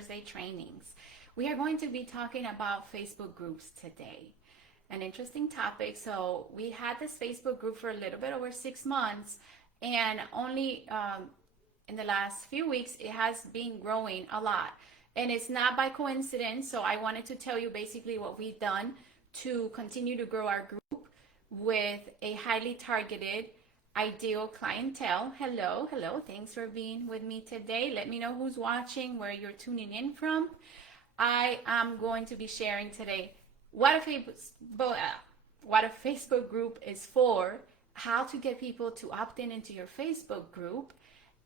Thursday trainings. We are going to be talking about Facebook groups today. An interesting topic. So we had this Facebook group for a little bit over 6 months, and only in the last few weeks it has been growing a lot. And it's not by coincidence. So I wanted to tell you basically what we've done to continue to grow our group with a highly targeted ideal clientele. Hello, thanks for being with me today. Let me know who's watching, where you're tuning in from. I am going to be sharing today what a Facebook group is for, how to get people to opt in into your Facebook group,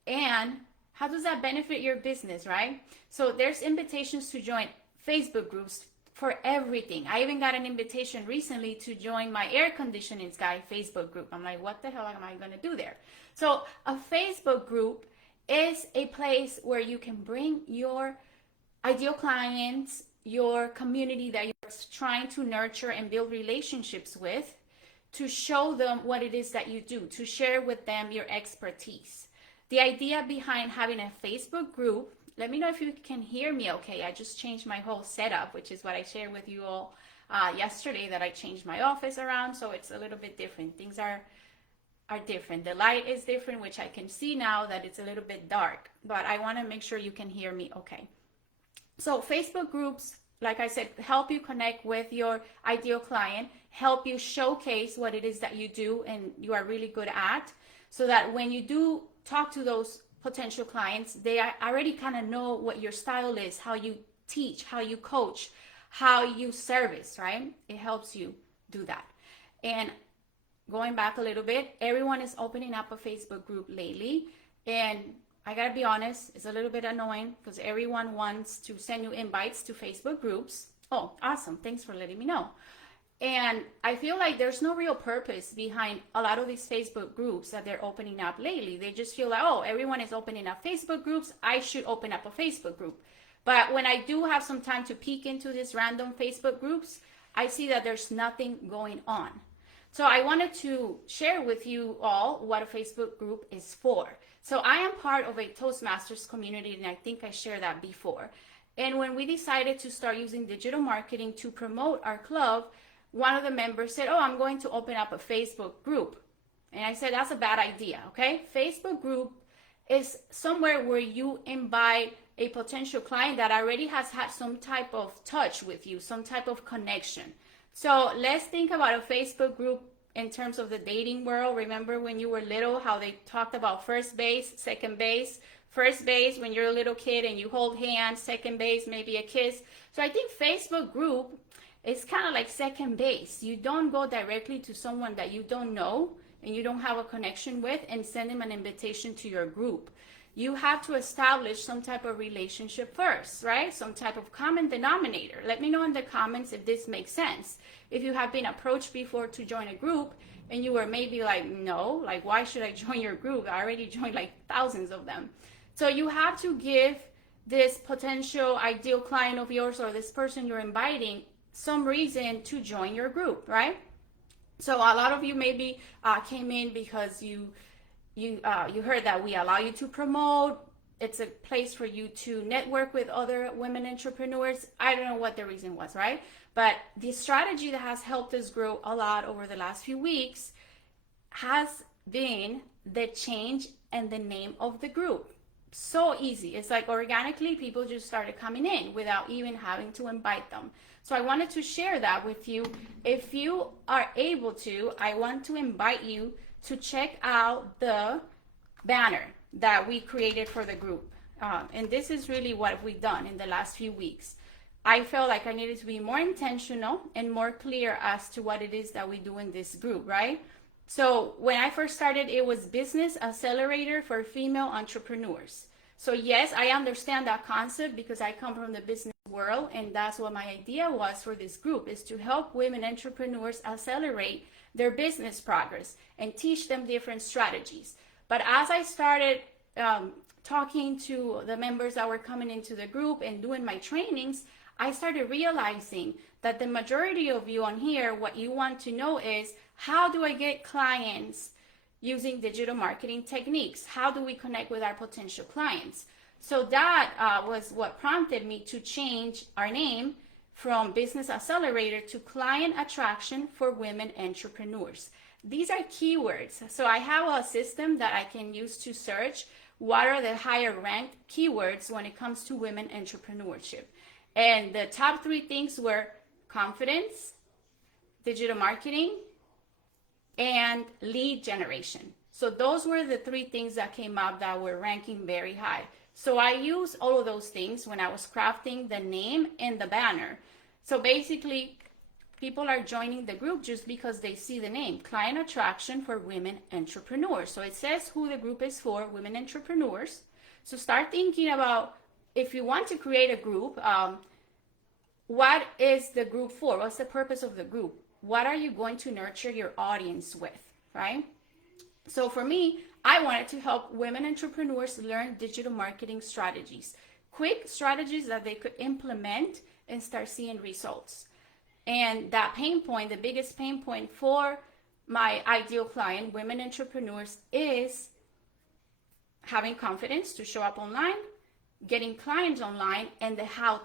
and how does that benefit your business, right? So there's invitations to join Facebook groups for everything. I even got an invitation recently to join my air conditioning guy Facebook group. I'm like, what the hell am I going to do there? So a Facebook group is a place where you can bring your ideal clients, your community that you're trying to nurture and build relationships with, to show them what it is that you do, to share with them your expertise. The idea behind having a Facebook group, let me know if you can hear me okay. I just changed my whole setup, which is what I shared with you all yesterday, that I changed my office around, so it's a little bit different. Things are different. The light is different, which I can see now that it's a little bit dark, but I want to make sure you can hear me okay. So Facebook groups, like I said, help you connect with your ideal client, help you showcase what it is that you do and you are really good at, so that when you do talk to those potential clients, they already kind of know what your style is, how you teach, how you coach, how you service, right? It helps you do that. And going back a little bit, everyone is opening up a Facebook group lately, and I gotta be honest, it's a little bit annoying because everyone wants to send you invites to Facebook groups. Oh, awesome. Thanks for letting me know. And I feel like there's no real purpose behind a lot of these Facebook groups that they're opening up lately. They just feel like, oh, everyone is opening up Facebook groups, I should open up a Facebook group. But when I do have some time to peek into these random Facebook groups, I see that there's nothing going on. So I wanted to share with you all what a Facebook group is for. So I am part of a Toastmasters community, and I think I shared that before. And when we decided to start using digital marketing to promote our club, one of the members said, oh, I'm going to open up a Facebook group. And I said, that's a bad idea, okay? Facebook group is somewhere where you invite a potential client that already has had some type of touch with you, some type of connection. So let's think about a Facebook group in terms of the dating world. Remember when you were little, how they talked about first base, second base, first base when you're a little kid and you hold hands, second base, maybe a kiss. So I think Facebook group is kind of like second base. You don't go directly to someone that you don't know and you don't have a connection with and send them an invitation to your group. You have to establish some type of relationship first, right? Some type of common denominator. Let me know in the comments if this makes sense. If you have been approached before to join a group and you were maybe like, no, like, why should I join your group? I already joined like thousands of them. So you have to give this potential ideal client of yours or this person you're inviting some reason to join your group, right? So a lot of you maybe came in because you heard that we allow you to promote. It's a place for you to network with other women entrepreneurs. I don't know what the reason was, right? But the strategy that has helped us grow a lot over the last few weeks has been the change and the name of the group. So easy. It's like organically people just started coming in without even having to invite them. So I wanted to share that with you. If you are able to, I want to invite you to check out the banner that we created for the group. And this is really what we've done in the last few weeks. I felt like I needed to be more intentional and more clear as to what it is that we do in this group, right? So when I first started, it was Business Accelerator for Female Entrepreneurs. So yes, I understand that concept because I come from the business world, and that's what my idea was for this group, is to help women entrepreneurs accelerate their business progress and teach them different strategies. But as I started talking to the members that were coming into the group and doing my trainings, I started realizing that the majority of you on here, what you want to know is, how do I get clients using digital marketing techniques? How do we connect with our potential clients? So that was what prompted me to change our name from Business Accelerator to Client Attraction for Women Entrepreneurs. These are keywords. So I have a system that I can use to search what are the higher ranked keywords when it comes to women entrepreneurship. And the top three things were confidence, digital marketing, and lead generation. So those were the three things that came up that were ranking very high. So I used all of those things when I was crafting the name and the banner. So basically, people are joining the group just because they see the name, Client Attraction for Women Entrepreneurs. So it says who the group is for, women entrepreneurs. So start thinking about, if you want to create a group, what is the group for? What's the purpose of the group? What are you going to nurture your audience with, right? So for me, I wanted to help women entrepreneurs learn digital marketing strategies, quick strategies that they could implement and start seeing results. And that pain point, the biggest pain point for my ideal client, women entrepreneurs, is having confidence to show up online, getting clients online, and the how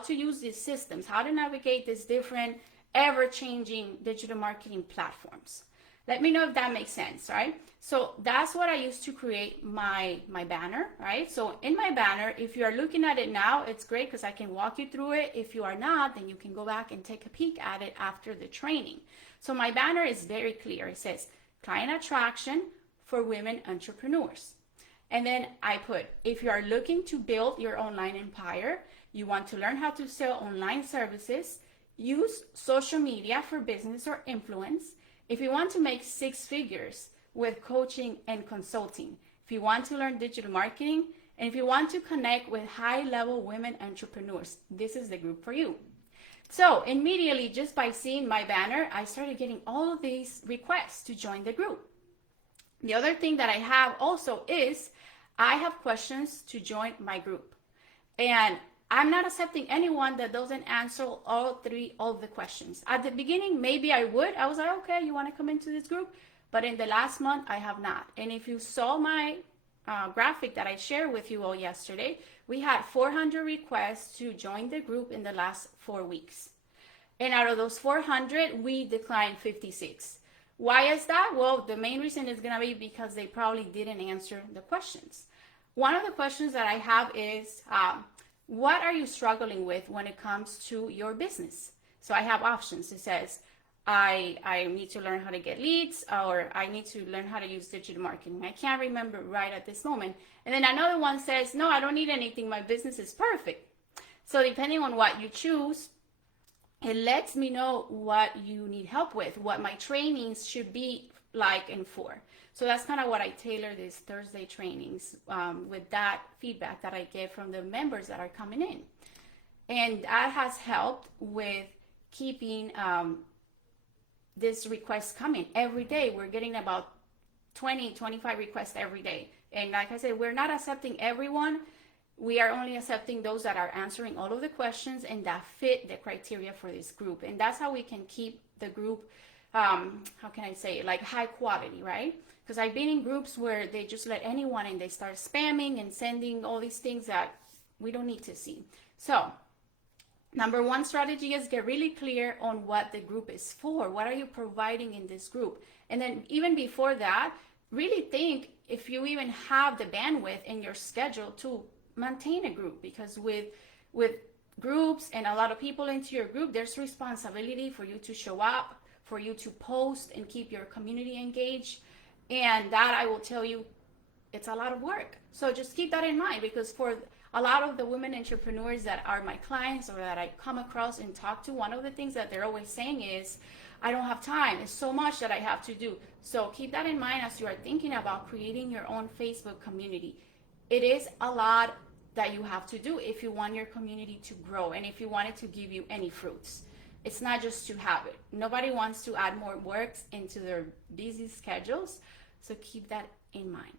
to use these systems, how to navigate these different ever-changing digital marketing platforms. Let me know if that makes sense, right? So that's what I used to create my banner, right? So in my banner, if you are looking at it now, it's great because I can walk you through it. If you are not, then you can go back and take a peek at it after the training. So my banner is very clear. It says Client Attraction for Women Entrepreneurs. And then I put, if you are looking to build your online empire, you want to learn how to sell online services, use social media for business or influence. If you want to make 6 figures with coaching and consulting, if you want to learn digital marketing, and if you want to connect with high-level women entrepreneurs, this is the group for you. So immediately, just by seeing my banner, I started getting all of these requests to join the group. The other thing that I have also is I have questions to join my group. And I'm not accepting anyone that doesn't answer all 3 of the questions. At the beginning, maybe I would. I was like, okay, you want to come into this group? But in the last month, I have not. And if you saw my graphic that I shared with you all yesterday, we had 400 requests to join the group in the last 4 weeks. And out of those 400, we declined 56. Why is that? Well, the main reason is going to be because they probably didn't answer the questions. One of the questions that I have is, what are you struggling with when it comes to your business? So I have options. It says, I need to learn how to get leads, or I need to learn how to use digital marketing. I can't remember right at this moment. And then another one says, no, I don't need anything. My business is perfect. So depending on what you choose, it lets me know what you need help with, what my trainings should be like and for. So that's kind of what I tailor these Thursday trainings with that feedback that I get from the members that are coming in. And that has helped with keeping this request coming every day. We're getting about 20, 25 requests every day. And like I said, we're not accepting everyone. We are only accepting those that are answering all of the questions and that fit the criteria for this group. And that's how we can keep the group, how can I say it, like high quality, right? Because I've been in groups where they just let anyone in, they start spamming and sending all these things that we don't need to see. So number 1 strategy is get really clear on what the group is for. What are you providing in this group? And then even before that, really think if you even have the bandwidth in your schedule to maintain a group, because with groups and a lot of people into your group, there's responsibility for you to show up, for you to post and keep your community engaged. And that, I will tell you, it's a lot of work. So just keep that in mind, because for a lot of the women entrepreneurs that are my clients or that I come across and talk to, one of the things that they're always saying is, I don't have time. It's so much that I have to do. So keep that in mind as you are thinking about creating your own Facebook community. It is a lot that you have to do if you want your community to grow and if you want it to give you any fruits. It's not just to have it. Nobody wants to add more work into their busy schedules. So keep that in mind.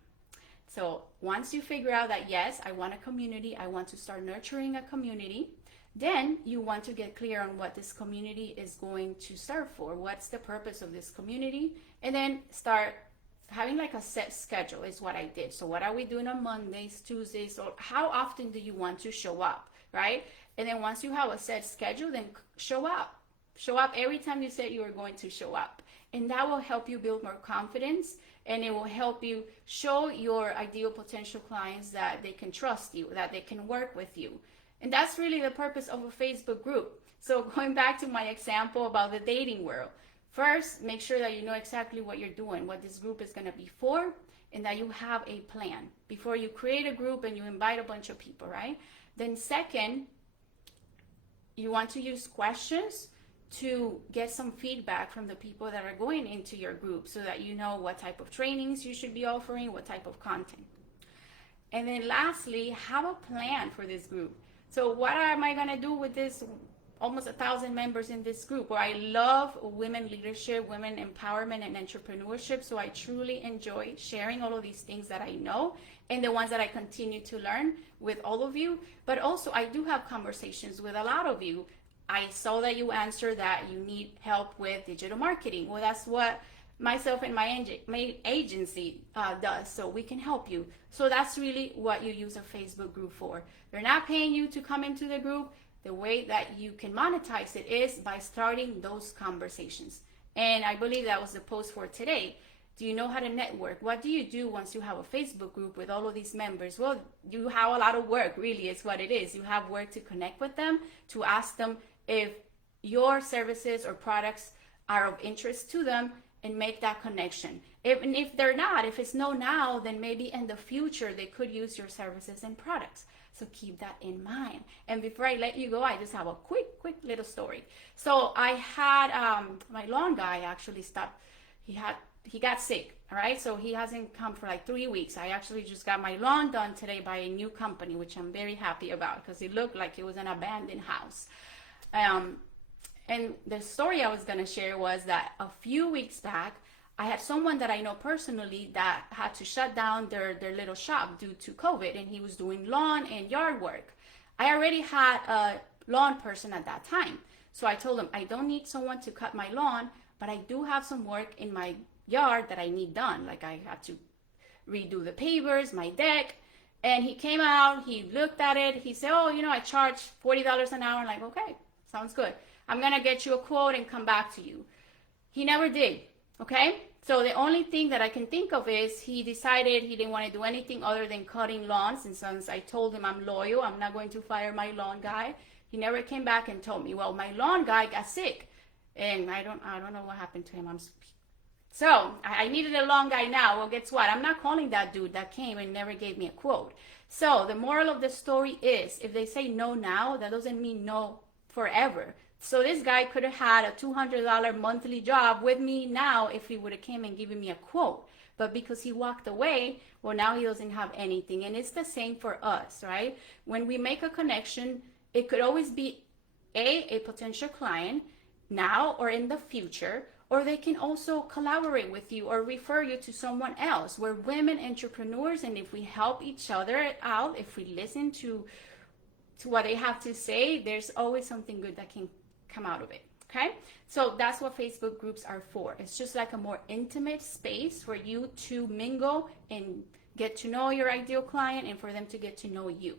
So once you figure out that, yes, I want a community, I want to start nurturing a community, then you want to get clear on what this community is going to serve for. What's the purpose of this community? And then start having like a set schedule is what I did. So what are we doing on Mondays, Tuesdays, or how often do you want to show up, right? And then once you have a set schedule, then show up. Show up every time you said you were going to show up. And that will help you build more confidence, and it will help you show your ideal potential clients that they can trust you, that they can work with you. And that's really the purpose of a Facebook group. So going back to my example about the dating world, first, make sure that you know exactly what you're doing, what this group is going to be for, and that you have a plan before you create a group and you invite a bunch of people, right? Then second, you want to use questions to get some feedback from the people that are going into your group so that you know what type of trainings you should be offering, what type of content. And then lastly, have a plan for this group. So what am I going to do with this almost 1,000 members in this group? Where I love women leadership, women empowerment, and entrepreneurship. So I truly enjoy sharing all of these things that I know and the ones that I continue to learn with all of you. But also I do have conversations with a lot of you. I saw that you answered that you need help with digital marketing. Well, that's what myself and my agency does, so we can help you. So that's really what you use a Facebook group for. They're not paying you to come into the group. The way that you can monetize it is by starting those conversations. And I believe that was the post for today. Do you know how to network? What do you do once you have a Facebook group with all of these members? Well, you have a lot of work, really, is what it is. You have work to connect with them, to ask them if your services or products are of interest to them, and make that connection. And if they're not, if it's no now, then maybe in the future they could use your services and products. So keep that in mind. And before I let you go, I just have a quick little story. So I had my lawn guy actually stopped. He got sick, all right? So he hasn't come for like 3 weeks. I actually just got my lawn done today by a new company, which I'm very happy about because it looked like it was an abandoned house. And the story I was going to share was that a few weeks back, I had someone that I know personally that had to shut down their little shop due to COVID, and he was doing lawn and yard work. I already had a lawn person at that time. So I told him, I don't need someone to cut my lawn, but I do have some work in my yard that I need done. Like I had to redo the pavers, my deck. And he came out, he looked at it. He said, oh, I charge $40 an hour. I'm like, okay, sounds good. I'm going to get you a quote and come back to you. He never did. Okay. So the only thing that I can think of is he decided he didn't want to do anything other than cutting lawns. And since I told him I'm loyal, I'm not going to fire my lawn guy. He never came back and told me, well, my lawn guy got sick and I don't know what happened to him. So I needed a lawn guy now. Well, guess what? I'm not calling that dude that came and never gave me a quote. So the moral of the story is if they say no now, that doesn't mean no forever. So this guy could have had a $200 monthly job with me now if he would have came and given me a quote. But because he walked away, well, now he doesn't have anything. And it's the same for us, right? When we make a connection, it could always be a potential client now or in the future, or they can also collaborate with you or refer you to someone else. We're women entrepreneurs, and if we help each other out, if we listen to what they have to say, there's always something good that can come out of it. Okay, so that's what Facebook groups are for. It's just like a more intimate space for you to mingle and get to know your ideal client and for them to get to know you.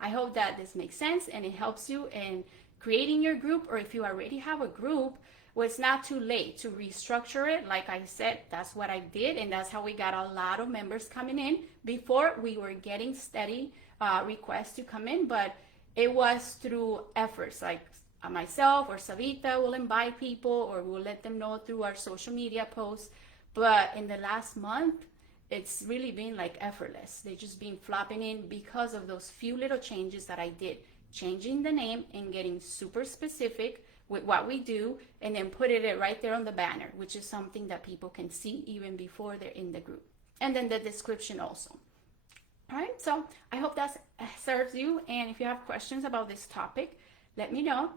I hope that this makes sense and it helps you in creating your group, or if you already have a group, well, it's not too late to restructure it. Like I said, that's what I did, and that's how we got a lot of members coming in. Before, we were getting steady requests to come in, but it was through efforts like myself or Savita will invite people, or we'll let them know through our social media posts. But in the last month, it's really been like effortless. They just been flopping in because of those few little changes that I did, changing the name and getting super specific with what we do, and then put it right there on the banner, which is something that people can see even before they're in the group. And then the description also. All right, so I hope that serves you. And if you have questions about this topic, let me know.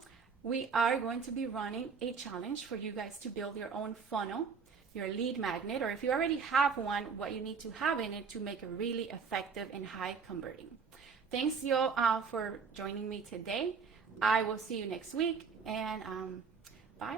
We are going to be running a challenge for you guys to build your own funnel, your lead magnet, or if you already have one, what you need to have in it to make it really effective and high converting. Thanks you for joining me today. I will see you next week, and bye.